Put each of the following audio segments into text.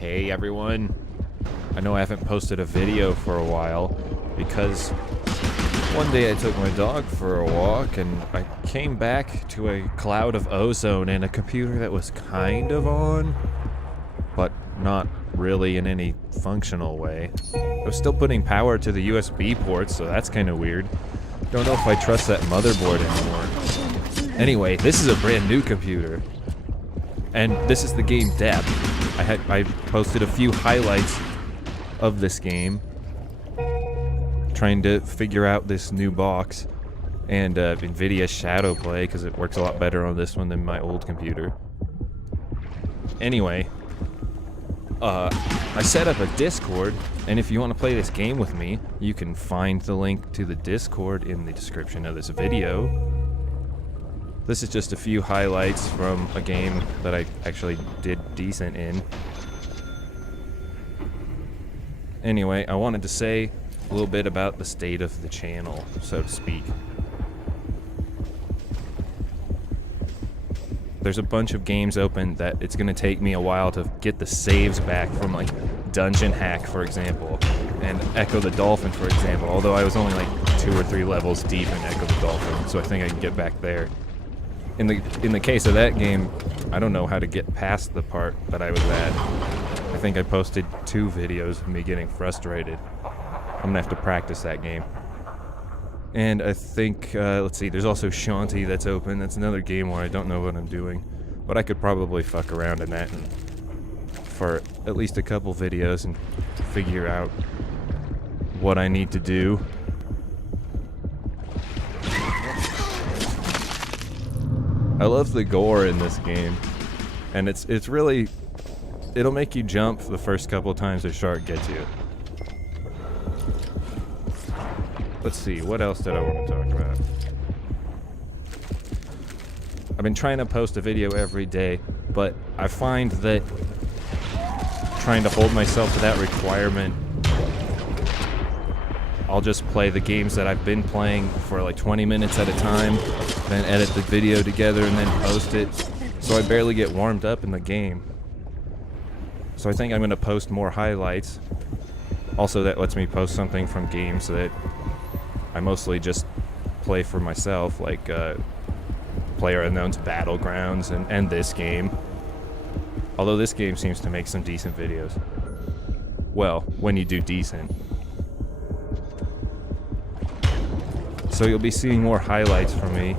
Hey everyone, I know I haven't posted a video for a while because one day I took my dog for a walk and I came back to a cloud of ozone and a computer that was kind of on, but not really in any functional way. I was still putting power to the USB ports, so that's kind of weird. Don't know if I trust that motherboard anymore. Anyway, this is a brand new computer. And this is the game Depth. I posted a few highlights of this game, trying to figure out this new box and NVIDIA Shadow Play because it works a lot better on this one than my old computer. Anyway, I set up a Discord, and if you want to play this game with me, you can find the link to the Discord in the description of this video. This is just a few highlights from a game that I actually did decent in. Anyway, I wanted to say a little bit about the state of the channel, so to speak. There's a bunch of games open that it's going to take me a while to get the saves back from, like Dungeon Hack, for example, and Echo the Dolphin, for example, although I was only like 2 or 3 levels deep in Echo the Dolphin, so I think I can get back there. In the case of that game, I don't know how to get past the part that I was at. I think I posted 2 videos of me getting frustrated. I'm gonna have to practice that game. And I think, let's see, there's also Shanti that's open. That's another game where I don't know what I'm doing. But I could probably fuck around in that for at least a couple videos and figure out what I need to do. I love the gore in this game, and it's really, it'll make you jump the first couple times a shark gets you. Let's see, what else did I want to talk about? I've been trying to post a video every day, but I find that trying to hold myself to that requirement, I'll just play the games that I've been playing for like 20 minutes at a time, then edit the video together and then post it, so I barely get warmed up in the game. So I think I'm going to post more highlights. Also, that lets me post something from games that I mostly just play for myself, like PlayerUnknown's Battlegrounds and this game. Although this game seems to make some decent videos. Well, when you do decent. So you'll be seeing more highlights from me,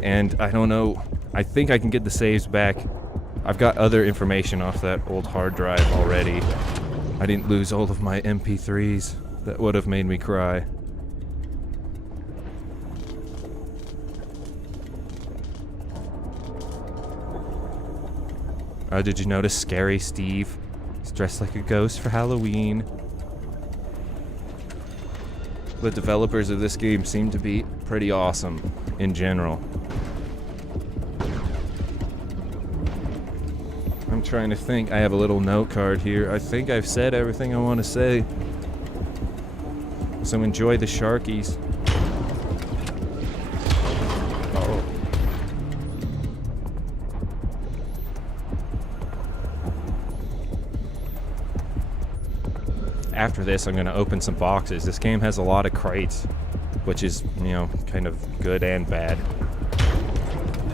and I don't know, I think I can get the saves back. I've got other information off that old hard drive already. I didn't lose all of my MP3s. That would have made me cry. Did you notice Scary Steve? He's dressed like a ghost for Halloween. The developers of this game seem to be pretty awesome in general. I'm trying to think. I have a little note card here. I think I've said everything I want to say. So enjoy the Sharkies. Oh. After this, I'm going to open some boxes. This game has a lot of crates, which is, you know, kind of good and bad.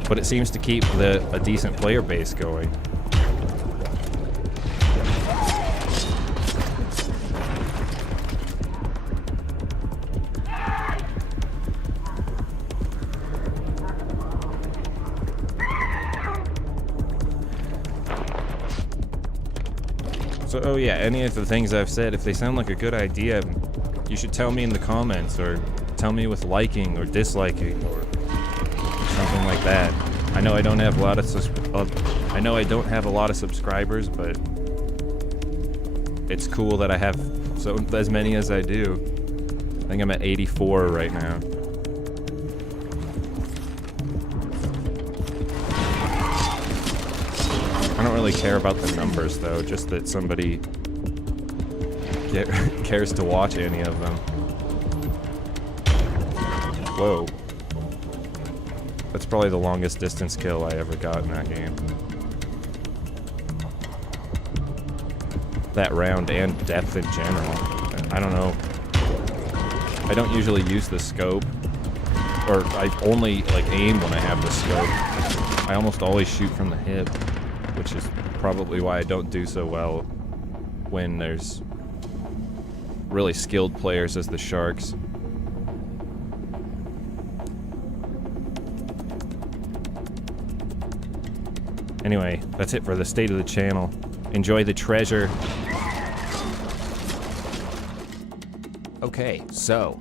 But it seems to keep a decent player base going. So, oh yeah, any of the things I've said, if they sound like a good idea, you should tell me in the comments, or tell me with liking or disliking, or something like that. I know I don't have a lot of subscribers, but it's cool that I have as many as I do. I think I'm at 84 right now. I don't really care about the numbers, though, just that somebody cares to watch any of them. Whoa. That's probably the longest distance kill I ever got in that game. that round and depth in general. I don't know. I don't usually use the scope, or I only like aim when I have the scope. I almost always shoot from the hip, which is probably why I don't do so well when there's really skilled players as the Sharks. Anyway, that's it for the state of the channel. Enjoy the treasure. Okay, so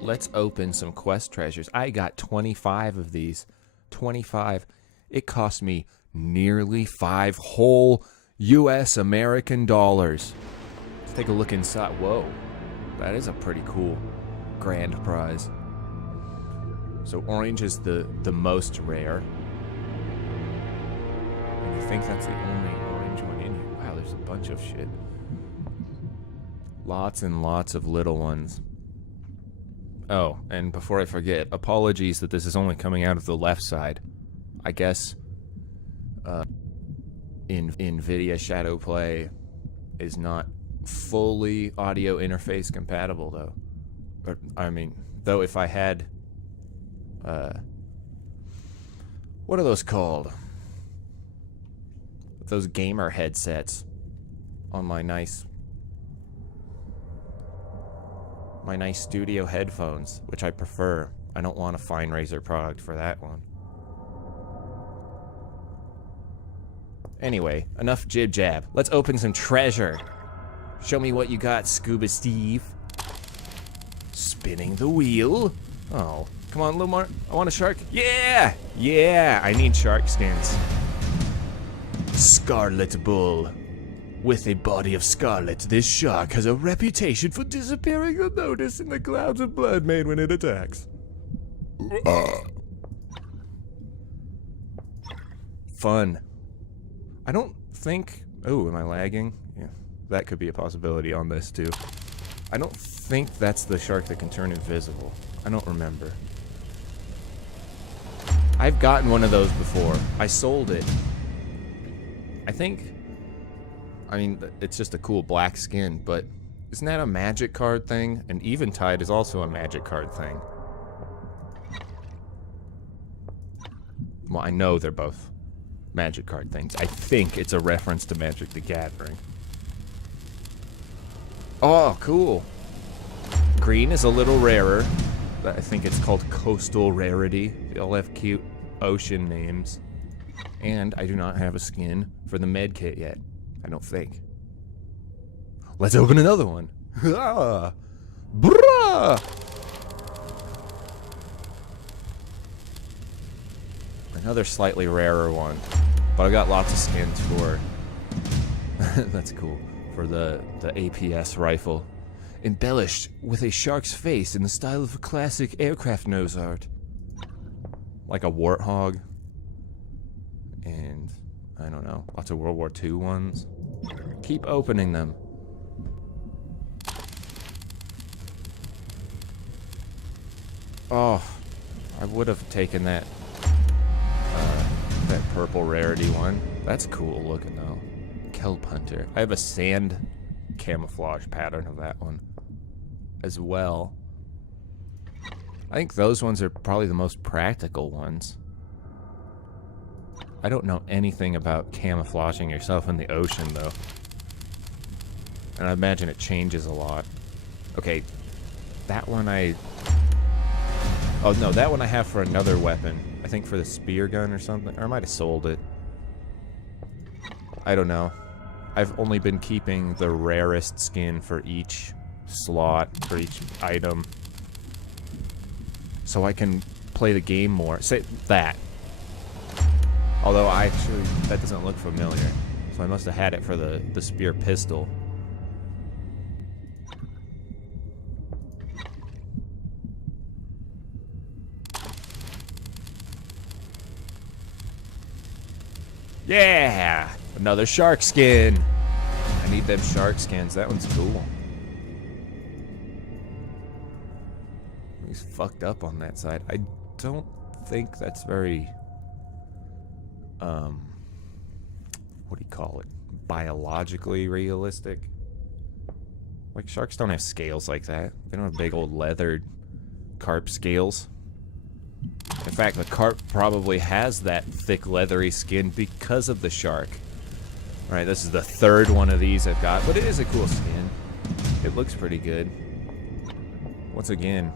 let's open some quest treasures. I got 25 of these. 25. It cost me nearly 5 whole US American dollars. Let's take a look inside. Whoa, that is a pretty cool grand prize. So orange is the most rare. And I think that's the only orange one in here. Wow, there's a bunch of shit. Lots and lots of little ones. Oh, and before I forget, apologies that this is only coming out of the left side. I guess in NVIDIA Shadowplay is not fully audio interface compatible, though. Or, I mean, though if I had... what are those called? Those gamer headsets on my nice studio headphones, which I prefer. I don't want a fine Razer product for that one. Anyway, enough jib jab. Let's open some treasure. Show me what you got, Scuba Steve. Spinning the wheel. Oh, come on, a little more. I want a shark. Yeah! Yeah, I need shark skins. Scarlet Bull. With a body of scarlet, this shark has a reputation for disappearing unnoticed in the clouds of blood made when it attacks. Fun. I don't think... Oh, am I lagging? Yeah, that could be a possibility on this, too. I don't think that's the shark that can turn invisible. I don't remember. I've gotten one of those before. I sold it. I think... I mean, it's just a cool black skin, but isn't that a magic card thing? And Eventide is also a magic card thing. Well, I know they're both magic card things. I think it's a reference to Magic the Gathering. Oh, cool. Green is a little rarer. I think it's called Coastal Rarity. They all have cute ocean names. And I do not have a skin for the med kit yet. I don't think. Let's open another one. Ah, brah! Another slightly rarer one, but I got lots of skins for. That's cool. For the APS rifle, embellished with a shark's face in the style of a classic aircraft nose art, like a warthog. And I don't know, lots of World War II ones. Keep opening them. Oh, I would have taken that purple rarity one. That's cool looking though. Kelp Hunter. I have a sand camouflage pattern of that one as well. I think those ones are probably the most practical ones. I don't know anything about camouflaging yourself in the ocean, though. And I imagine it changes a lot. Okay, that one oh, no, that one I have for another weapon. I think for the spear gun or something. Or I might have sold it. I don't know. I've only been keeping the rarest skin for each slot, for each item. So I can play the game more. Say that. Although that doesn't look familiar. So I must have had it for the spear pistol. Yeah! Another shark skin! I need them shark skins. That one's cool. He's fucked up on that side. I don't think that's very... what do you call it? Biologically realistic. Like, sharks don't have scales like that. They don't have big old leathered carp scales. In fact, the carp probably has that thick leathery skin because of the shark. Alright, this is the third one of these I've got, but it is a cool skin. It looks pretty good. Once again,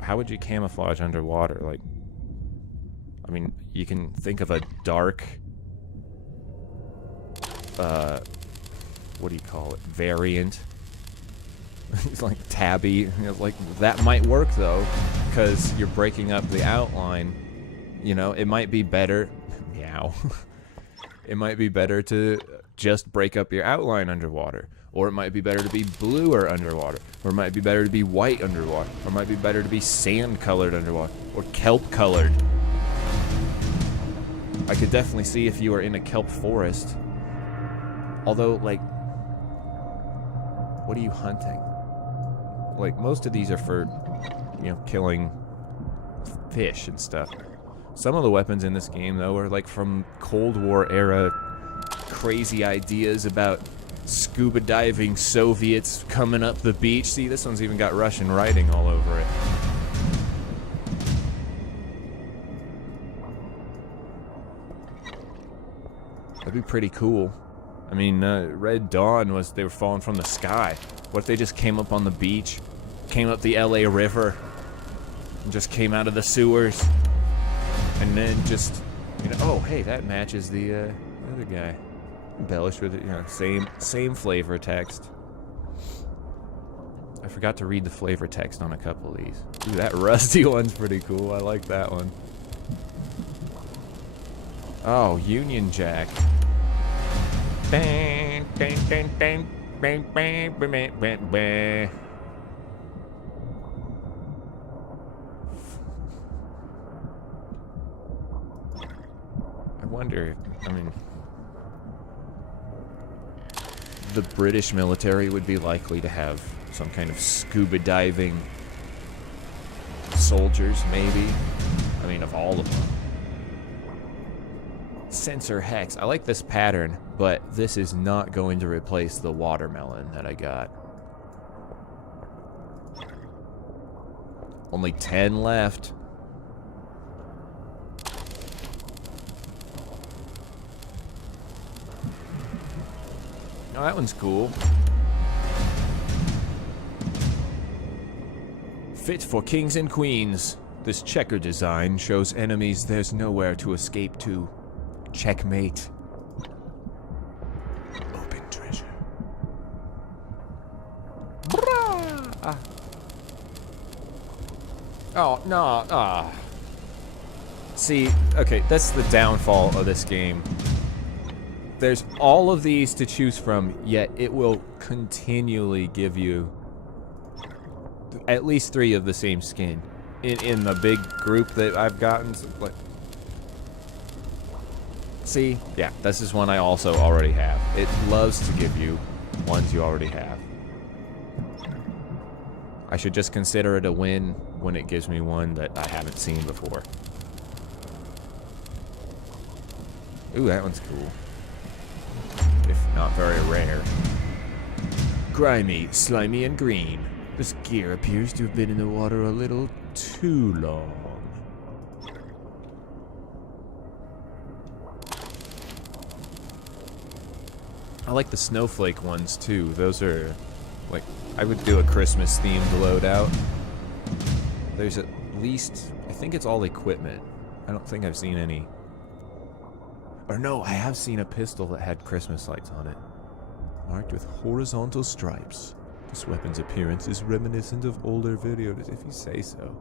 how would you camouflage underwater? Like, I mean, you can think of a dark, what do you call it? Variant. It's like tabby. You know, like, that might work though, because you're breaking up the outline. You know, it might be better. Meow. It might be better to just break up your outline underwater. Or it might be better to be bluer underwater. Or it might be better to be white underwater. Or it might be better to be sand-colored underwater. Or kelp-colored. I could definitely see if you were in a kelp forest. Although, like, what are you hunting? Like, most of these are for, you know, killing fish and stuff. Some of the weapons in this game, though, are like from Cold War era crazy ideas about scuba diving Soviets coming up the beach. See, this one's even got Russian writing all over it. That'd be pretty cool. I mean, Red Dawn was, they were falling from the sky. What if they just came up on the beach, came up the LA River, and just came out of the sewers, and then just, you know, oh, hey, that matches the other guy. Embellished with it, you know, same flavor text. I forgot to read the flavor text on a couple of these. Ooh, that rusty one's pretty cool. I like that one. Oh, Union Jack. Bang, bang, bang, bang, bang, bang, bang, bang, bang. I wonder, I mean, the British military would be likely to have some kind of scuba diving soldiers, maybe. I mean, of all of them. Sensor hex. I like this pattern, but this is not going to replace the watermelon that I got. Only 10 left. Oh, that one's cool. Fit for kings and queens. This checker design shows enemies there's nowhere to escape to. Checkmate. Open treasure. Ah. Oh, no. Ah. See, okay, that's the downfall of this game. There's all of these to choose from, yet it will continually give you at least 3 of the same skin. In the big group that I've gotten, like, see, yeah, this is one I also already have. It loves to give you ones you already have. I should just consider it a win when it gives me one that I haven't seen before. Ooh, that one's cool. If not very rare. Grimy, slimy, and green. This gear appears to have been in the water a little too long. I like the snowflake ones too. Those are, like, I would do a Christmas themed loadout. There's at least, I think it's all equipment. I don't think I've seen any. Or no, I have seen a pistol that had Christmas lights on it. Marked with horizontal stripes. This weapon's appearance is reminiscent of older videos, if you say so.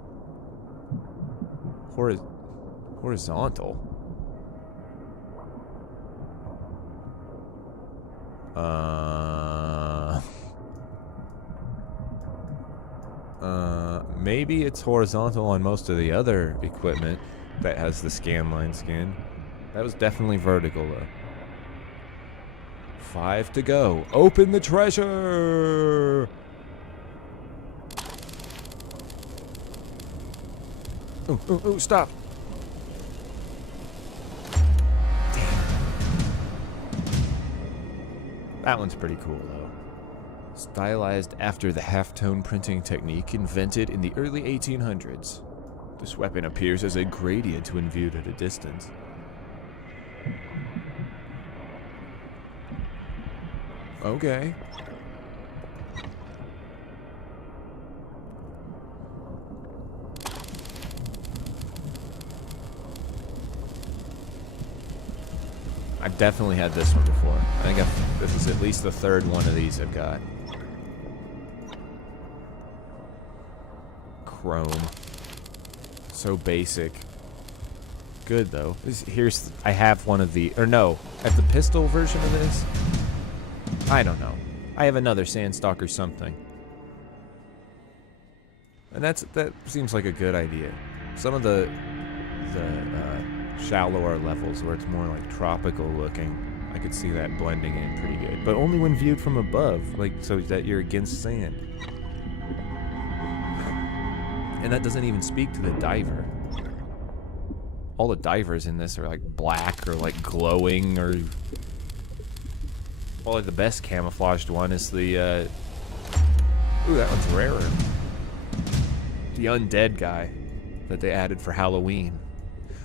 Horizontal? Maybe it's horizontal on most of the other equipment that has the scanline skin. That was definitely vertical, though. 5 to go. Open the treasure! Ooh, ooh, ooh, stop! Damn. That one's pretty cool, though. Stylized after the halftone printing technique invented in the early 1800s. This weapon appears as a gradient when viewed at a distance. Okay. I've definitely had this one before. I think this is at least the third one of these I've got. Chrome. So basic. Good though. I have one of the, or no, I have the pistol version of this. I don't know. I have another Sandstalker something. And that seems like a good idea. Some of the shallower levels where it's more like tropical looking, I could see that blending in pretty good. But only when viewed from above, like so that you're against sand. And that doesn't even speak to the diver. All the divers in this are like black or like glowing or... Well, like the best camouflaged one is the, ooh, that one's rarer. The undead guy that they added for Halloween.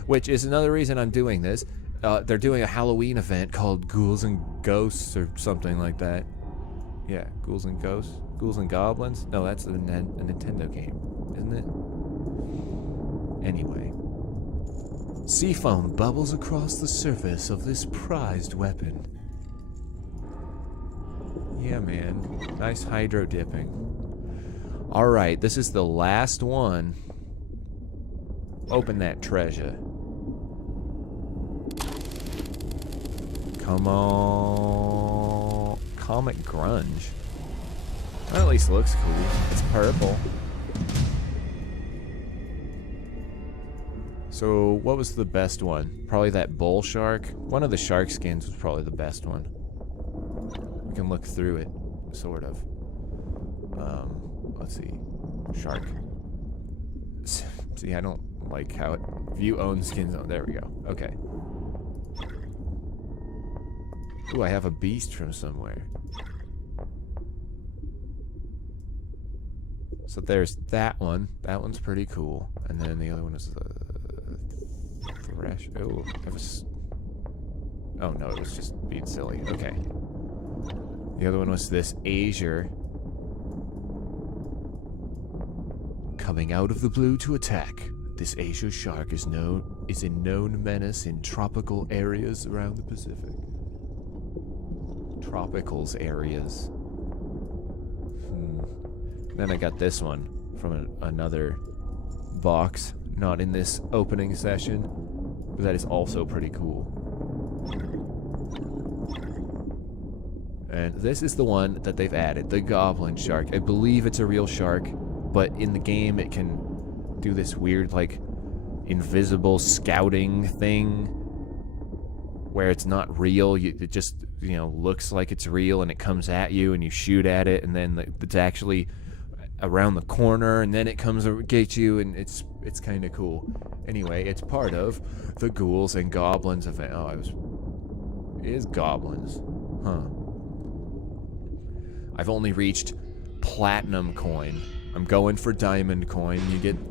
Which is another reason I'm doing this. They're doing a Halloween event called Ghouls and Ghosts or something like that. Yeah, Ghouls and Ghosts? Ghouls and Goblins? No, that's a Nintendo game, isn't it? Anyway. Sea foam bubbles across the surface of this prized weapon. Yeah, man. Nice hydro dipping. Alright, this is the last one. Open that treasure. Come on. Comic grunge. That at least looks cool. It's purple. So, what was the best one? Probably that bull shark. One of the shark skins was probably the best one. We can look through it, sort of. Let's see. Shark. See, I don't like how it... View own skins. Oh, there we go. Okay. Ooh, I have a beast from somewhere. So there's that one. That one's pretty cool. And then the other one is the thresh. Oh, it was... Oh no, it was just being silly. Okay. The other one was this azure. Coming out of the blue to attack. This azure shark is a known menace in tropical areas around the Pacific. Tropicals areas. Then I got this one from another box, not in this opening session, but that is also pretty cool. And this is the one that they've added, the goblin shark. I believe it's a real shark, but in the game it can do this weird, like, invisible scouting thing where it's not real. It just, you know, looks like it's real and it comes at you and you shoot at it and then it's actually around the corner and then it comes to get you and it's kind of cool. Anyway, it's part of the Ghouls and Goblins event. Oh, it is Goblins. Huh. I've only reached Platinum coin. I'm going for Diamond coin.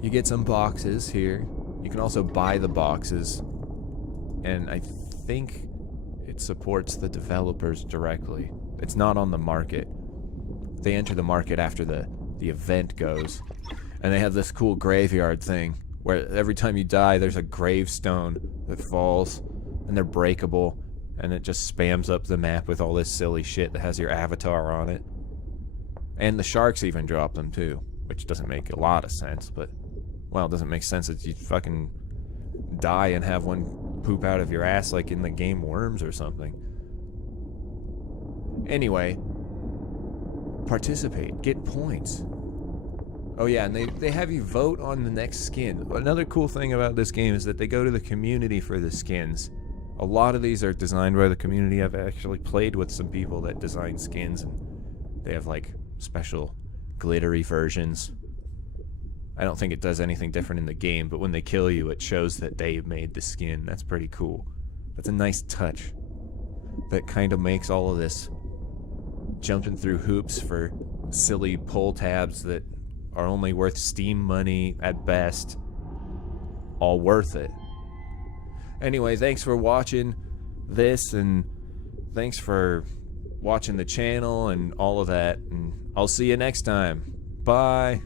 You get some boxes here. You can also buy the boxes. And I think it supports the developers directly. It's not on the market. They enter the market after the event goes. And they have this cool graveyard thing where every time you die there's a gravestone that falls and they're breakable and it just spams up the map with all this silly shit that has your avatar on it. And the sharks even drop them too, which doesn't make a lot of sense, but well, it doesn't make sense that you fucking die and have one poop out of your ass like in the game Worms or something. Anyway, participate, get points. Oh yeah, and they have you vote on the next skin. Another cool thing about this game is that they go to the community for the skins. A lot of these are designed by the community. I've actually played with some people that design skins, and they have like special glittery versions. I don't think it does anything different in the game, but when they kill you, it shows that they made the skin. That's pretty cool. That's a nice touch that kind of makes all of this jumping through hoops for silly pull tabs that are only worth Steam money at best, all worth it. Anyway, thanks for watching this, and thanks for watching the channel and all of that, and I'll see you next time. Bye.